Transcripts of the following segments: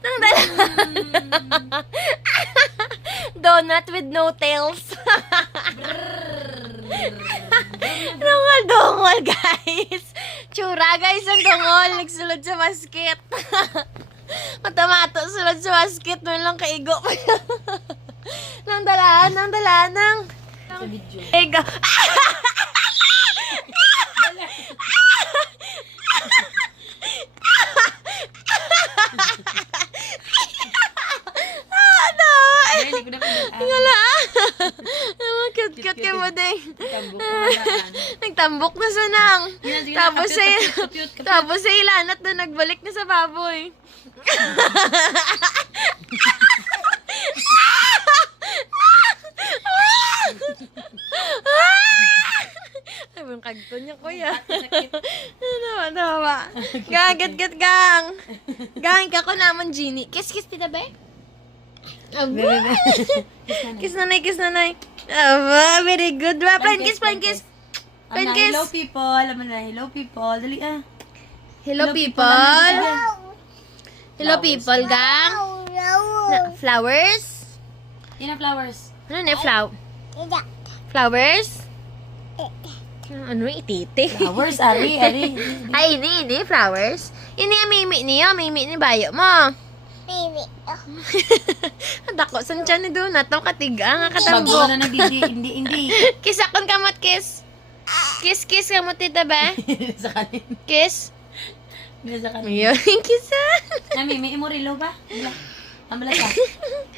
Nang dala. Donut with no tails. Dungol, guys. Tsura, guys, ang dungol. Nagsulod sa basket. Matamato, sulod sa basket. Noon lang kaigo. Nang dalaan. Sa video. Ego. Ay, hindi ko na pinag-aan. Wala. Cute ka mo din. Tambok ko na. Nagtambok na sa nang. Sige, kapit. Tapos sa ilanat na nagbalik na sa baboy. Ay, yung kagto niya, kuya. Ano ba? Gang, gat, gang. Gang, kako naman, Genie. Kiss, tita be? Aba. Kiss nanay. Aba, very good. Plain kiss. Plain kiss. Hello people. Alam mo na, hello people. Dali ah. Hello, people. Hello, people, gang. Flowers? Yan ang flowers. Ano na flowers? Ano yung ititi? Flowers, ari. Ay, hindi, flowers. Ini ang mimi niyo, mimi ni bayo mo. Dako, san dyan ni Donut? Ang katiga, nga Bago katambok. na hindi. Kiss akong kamot, kiss. Kiss, kamot, tita ba? Sa kanin. Kiss. Sa kanin. Ayun, kissan. Nami, may imorilo ba? Ang balat ka.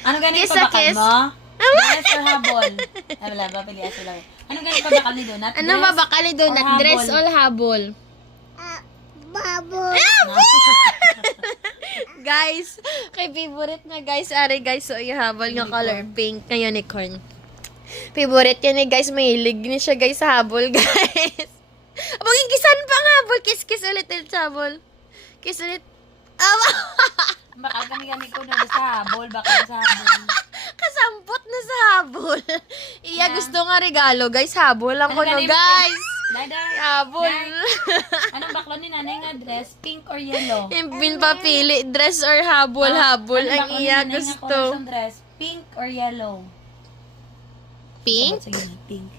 Ano ganun Kiss yung a pabakal kiss. mo? Dress or habol? Ay, wala ba? Pilias lang. Ano ganun yung pabakal ni Donut? Ano ba bakal ni Donut? or Dress habol? or habol? Guys, kay favorite na guys. Ari guys, so ihabol nga color pink na unicorn. Favorite yan eh guys. Mahilig ni siya guys sa habol guys. Abagin kisan pa nga habol. Kiss ulit sa habol. Kiss ulit. Bakal kami ko doon sa habol. Bakal sa habol. Kasampot na sa habol. Iya gusto nga regalo guys. Habol lang ko no ganun yung guys. Dai. Habol. Anong baklo ni nanay nga dress? Pink or yellow? Yung papili. Dress or habol. Habol Anong ang baklo ni iya nanay nga gusto. colors ng dress? Pink or yellow? Pink? Sige, pink.